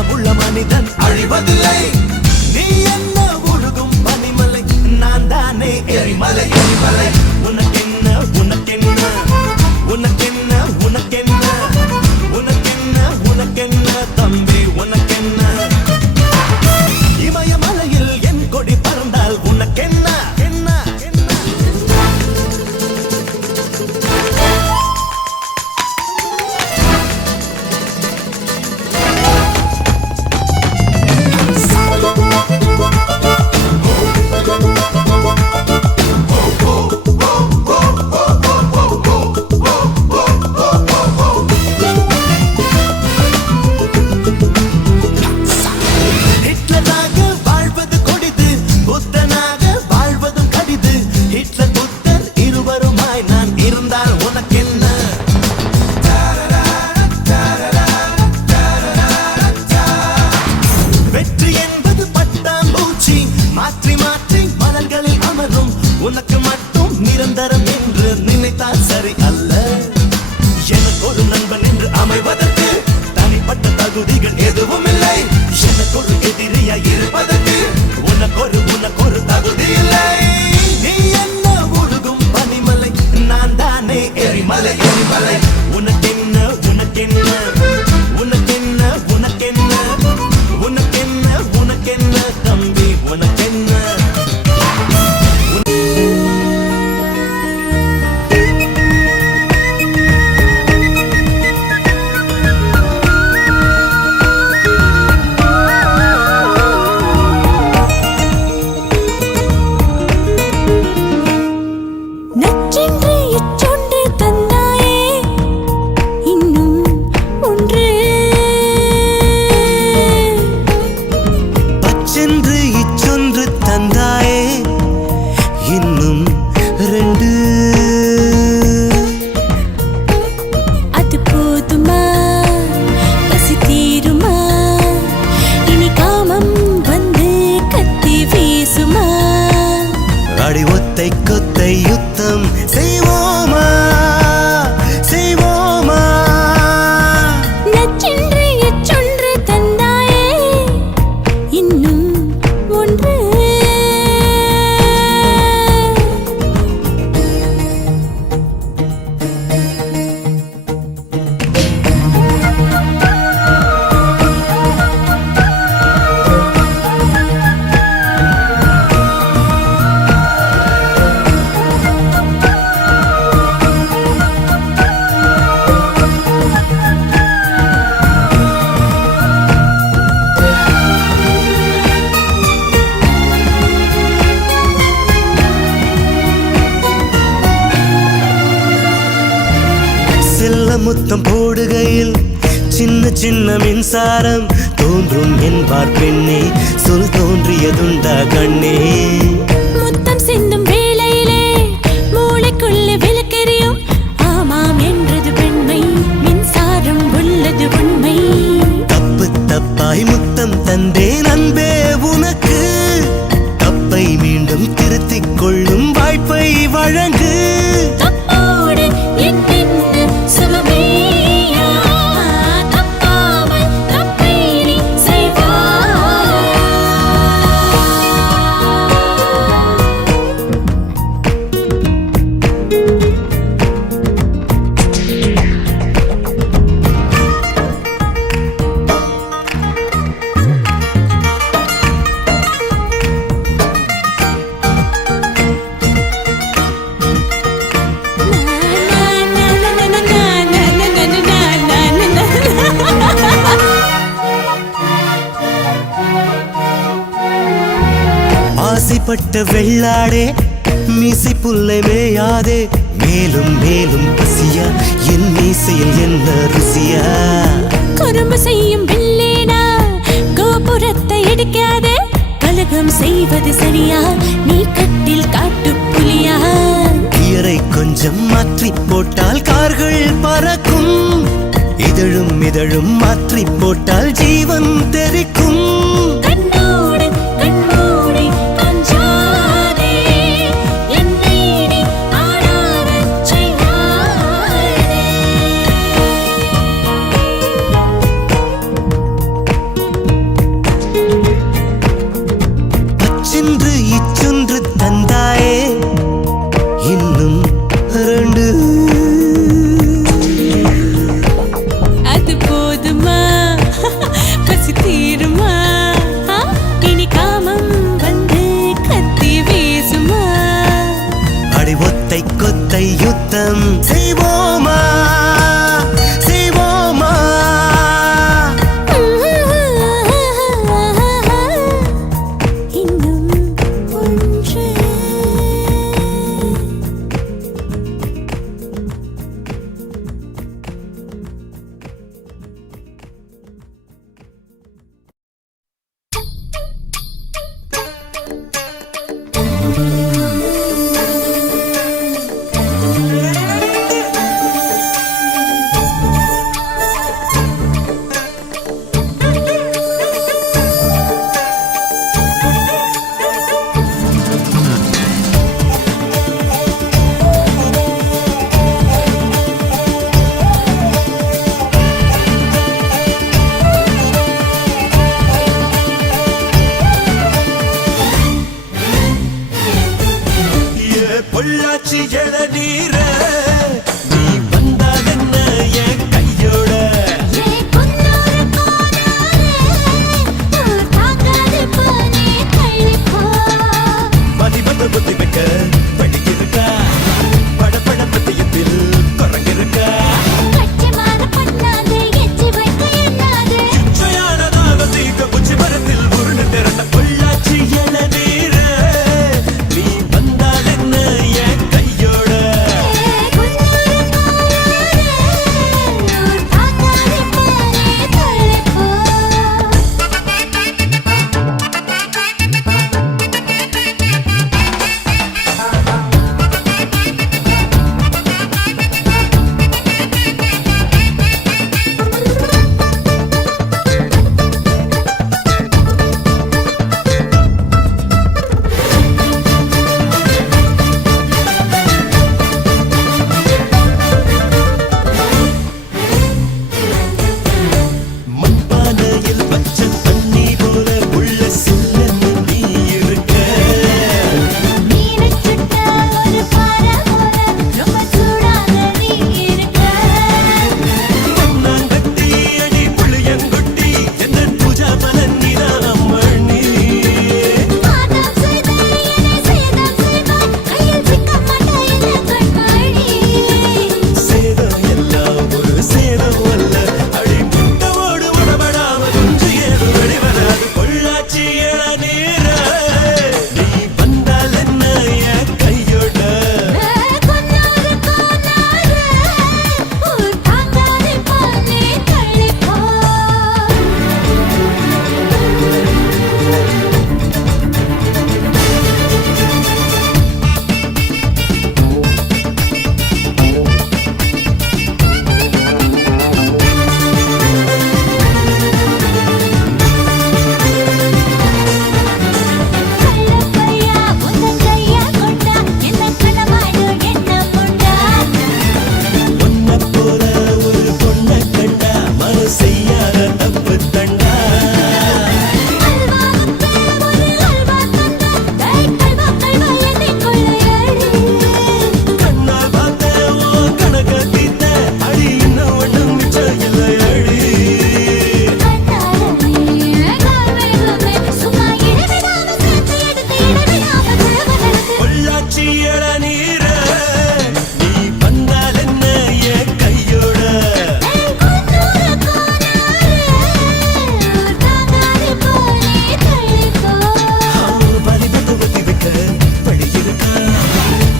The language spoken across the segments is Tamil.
மனமுள்ள மனிதன் அழிவதில்லை. நீ என்ன உருகும் பனிமலை, நான் தானே எரிமலை எரிமலை. உனக்கென்ன உனக்கென்ன உனக்கென்ன உனக்கென்ன உனக்கென்ன உனக்கென்ன தம்பி உனக்கென்ன. இமயமலையில் என் கொடி பறந்தால் உனக்கென்ன என்ன என்ன. உனக்கு மட்டும் நிரந்தரம் என்று நினைத்தால் சரி அல்ல. எனக்கு ஒரு நண்பன் என்று அமைவதற்கு தனிப்பட்ட தகுதிகள் எதுவும் இல்லை. எனக்கு ஒரு எதிரியாய் இருப்பதற்கு உனக்கொரு தகுதி இல்லை. நீ என்ன உருகும் பனிமலை, நான் தானே எரிமலை எரிமலை. உனக்கென்ன உனக்கென்ன உனக்கென்ன உனக்கென்ன உனக்கென்ன உனக்கென்ன தம்பி உனக்கென்ன. கொத்தை யுத்தம் செய்வோமா செய்வோமா. நச்சென்று எச்சொன்று தந்தாயே இன்னும் ஒன்று. முத்தம் போடுகையில் சின்ன சின்ன மின்சாரம் தோன்றும் என்பார் பெண்ணே. சொல் தோன்றியதுண்டா கண்ணே. முத்தம் சிந்தும் வேளையிலே மூளைக்குள்ளே விளக்கெரியும். ஆமாம் என்றது பெண்மை, மின்சாரம் உள்ளது உண்மை. தப்பு தப்பாய் முத்தம் தந்தேன் அன்பே உனக்கு. தப்பை மீண்டும் திருத்திக் கொள்ளும் வாய்ப்பை வழங்கு. ஆசைப்பட்ட வெள்ளாடே மீசை புல்லை மேயாதே. மேலும் மேலும் பசியா என் மீசையில் என்ன ருசியா. குறும்பு செய்யும் பில்லேனா கோபுரத்தை எடுக்காதே. கலகம் செய்வது சரியா, நீ கட்டில் காட்டு புலியா. கியரை கொஞ்சம் மாற்றி போட்டால் கார்கள் பறக்கும். இதழும் இதழும் மாற்றி போட்டால் ஜீவன் தெரிக்கும். இளநீர நீ வந்தால் என்ன என் கையோட மதிபந்த புத்தி வைக்க படிக்கிருக்கா படப்பட பத்தியத்தில் குறங்கிருக்கா இச்சையானதாக தீக்க புச்சி மரத்தில் உருண்டு திரண்ட பொள்ளாச்சி இளநீர நீ வந்தால் என்ன என் கையோட மண்பானையில் பச்சை தண்ணி போல உள்ள சில்லன்னு நீ இருக்க மண்ணாங்கட்டி அடி புளியங்குட்டி என்ன பூஜா பலன் நிதானம் மணி சேதம் எல்லாம் ஒரு சேதம் அல்ல அடி முட்டவோடு உடபடாம குஞ்சு ஏது வெளிவராது பொள்ளாச்சி இளநீர நீ வந்தால் என்ன என் கையோட உன்னை போல ஒரு பொண்ணை கண்டா மறு செய்யாத தப்பு தண்டா கண்ணால் பார்த்த உன் கணக்க தீர்த்த அடி இன்னும் ஒண்ணும் மிச்சம் இல்லை அடி பொள்ளாச்சி இளநீர நீ வந்தால் என்ன என் கையோட பலிபத்து பத்தி வைக்க படி இருக்கா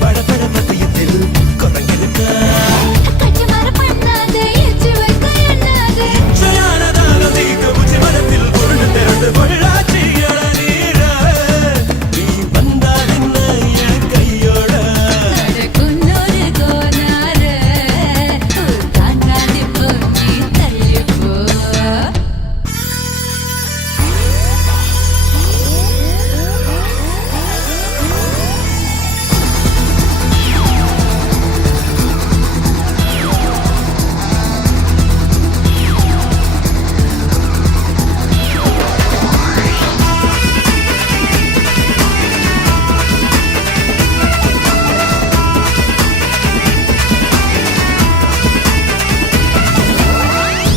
படபட பத்தியத்தில் குறங்கிருக்கா இச்சையானதாக தீக்க புச்சி மரத்தில் உருண்டு திரண்டு பொள்ளாச்சி இளநீர நீ வந்தால் என்ன என் கையோட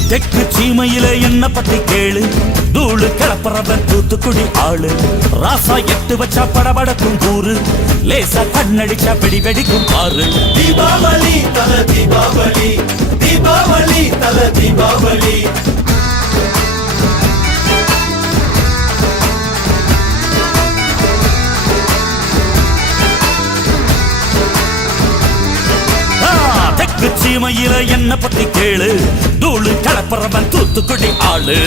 தெற்கு சீமையில என்ன பத்தி கேளு தூளு கிளப்புறவன் தூத்துக்குடி ஆளு ராசா எட்டு வச்சா படபடக்கும் கூறு லேசா கண்ணடிச்சா வெடி வெடிக்கும் பாரு தீபாவளி தல தீபாவளி தீபாவளி தல தீபாவளி தெற்கு சீமையில என்ன பத்தி கேளு தூளு கிளப்புறவன் தூத்துக்குடி ஆளு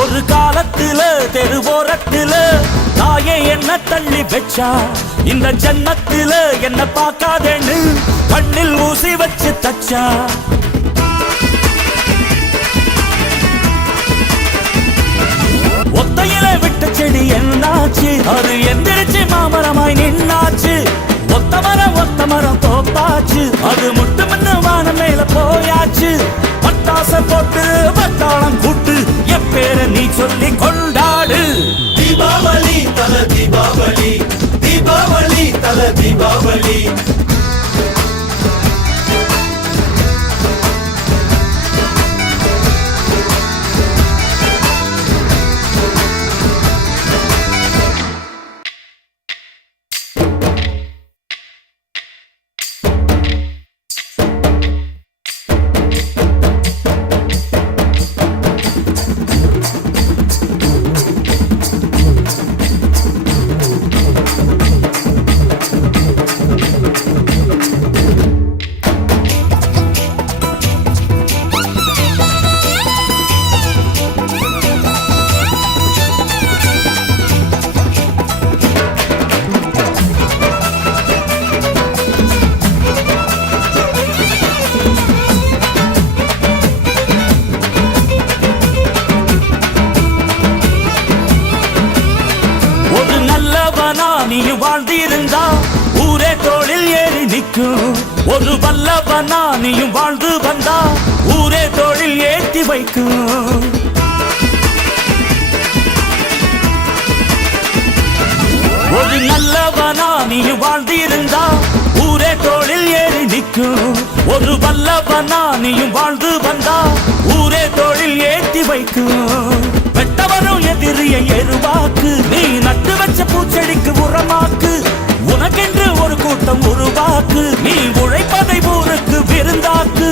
ஒரு காலத்துல தெருவோரத்துல தாயே என்ன தள்ளி வச்சா இந்த ஜன்னத்துல என்ன பார்க்காதேன்னு கண்ணில் ஊசி வச்சு தச்சா மொட்டையில விட்ட செடி என்னாச்சு அது எந்திரிச்சு மாமரமாய் நின்னாச்சு ஒத்த மரம் தோப்பாச்சு அது முட்டு மண்ணு வானம் மேல போயாச்சு பட்டாச போட்டு பட்டாளம் கூட்டு எப்பேர நீ சொல்லி கொண்டாடு தீபாவளி தல தீபாவளி தீபாவளி தல தீபாவளி நீயும் வாழ்ந்திருந்தா ஊரே தோளில் ஏறி நிற்கும் ஒரு வல்லவனா நீயும் வாழ்ந்து வந்தா ஊரே தோளில் ஏற்றி வைக்கும் ஒரு நல்லவனா நீயும் வாழ்ந்திருந்தா ஊரே தோளில் ஏறி நிற்கும் ஒரு வல்லவனா நீயும் வாழ்ந்து வந்தா ஊரே தோளில் ஏற்றி வைக்கும் வெட்டவரும் எதிரிய எருவாக்கு நீ நட்டு வச்ச பூச்செடிக்கு உரமாக்கு உனக்கென்று ஒரு கூட்டம் உருவாக்கு நீ உழைப்பதை ஊருக்கு விருந்தாக்கு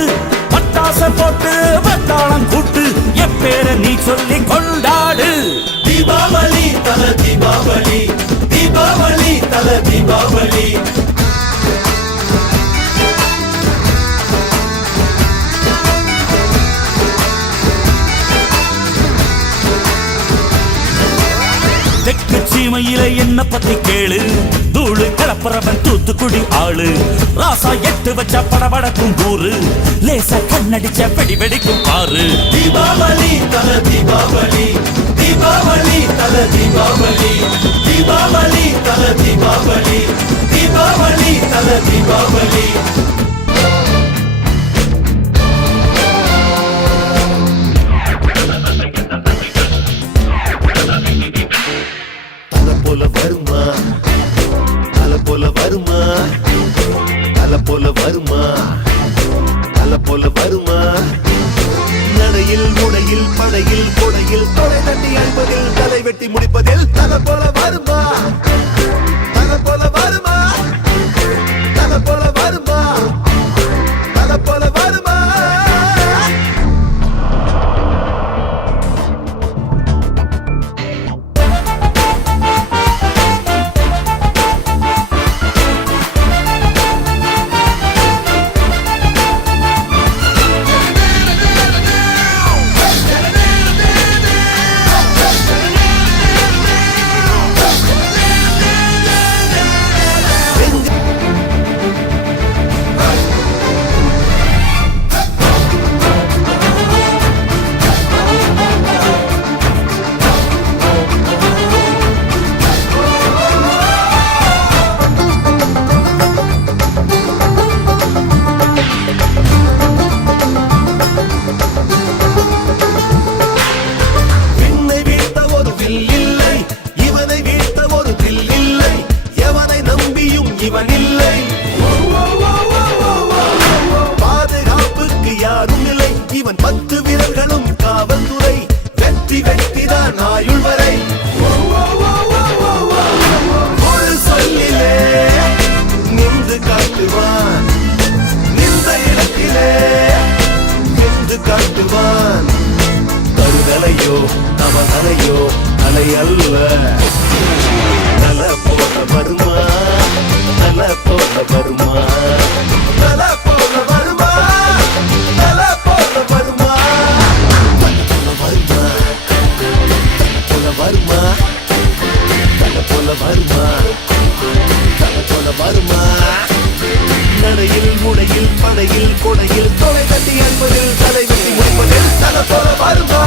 பட்டாச போட்டு பட்டாளம் கூட்டு எப்பேர நீ சொல்லி கொண்டாடு தீபாவளி தல தீபாவளி தீபாவளி தல தீபாவளி தெற்கு சீமையில என்ன பத்தி கேளு தூளு கிளப்புறவன் தூத்துக்குடி ஆளு ராசா எட்டு வச்ச படபடக்கும் ஊரு லேசா கண்ணடிச்ச வெடி வெடிக்கும் பாரு தீபாவளி தல தீபாவளி தீபாவளி தல தீபாவளி தீபாவளி தல தீபாவளி தீபாவளி தல தீபாவளி போல வருமா தல போல வருமா தல போல வருமா தல போல வருமா நடையில் முடையில் படையில் கொடையில் தொலை தட்டி அழிப்பதில் தலை வெட்டி முடிப்பதில் தல போல வருமா தல போல வருமா தல போல வருமா தல போல வருமா பாதுகாப்புக்கு யாரும் இல்லை இவன் 10 விரல்களும் காவல்துறை வெற்றி வெற்றிதான் ஆயுள் வரை ஒரு சொல்லிலே நின்று காட்டுவான் நின்ற இடத்திலே நின்று காட்டுவான் தருதலையோ தவதலையோ தலை அல்ல தல போல வருமா தல போல வருமா தல போல வருமா தல போல வருமா தல போல வருமா தல போல வருமா தல போல வருமா நடையில் முடையில் படையில் கொடையில் தொலை தட்டி என்பதில் தலை வெட்டி முடிப்பதில் தல போல வருமா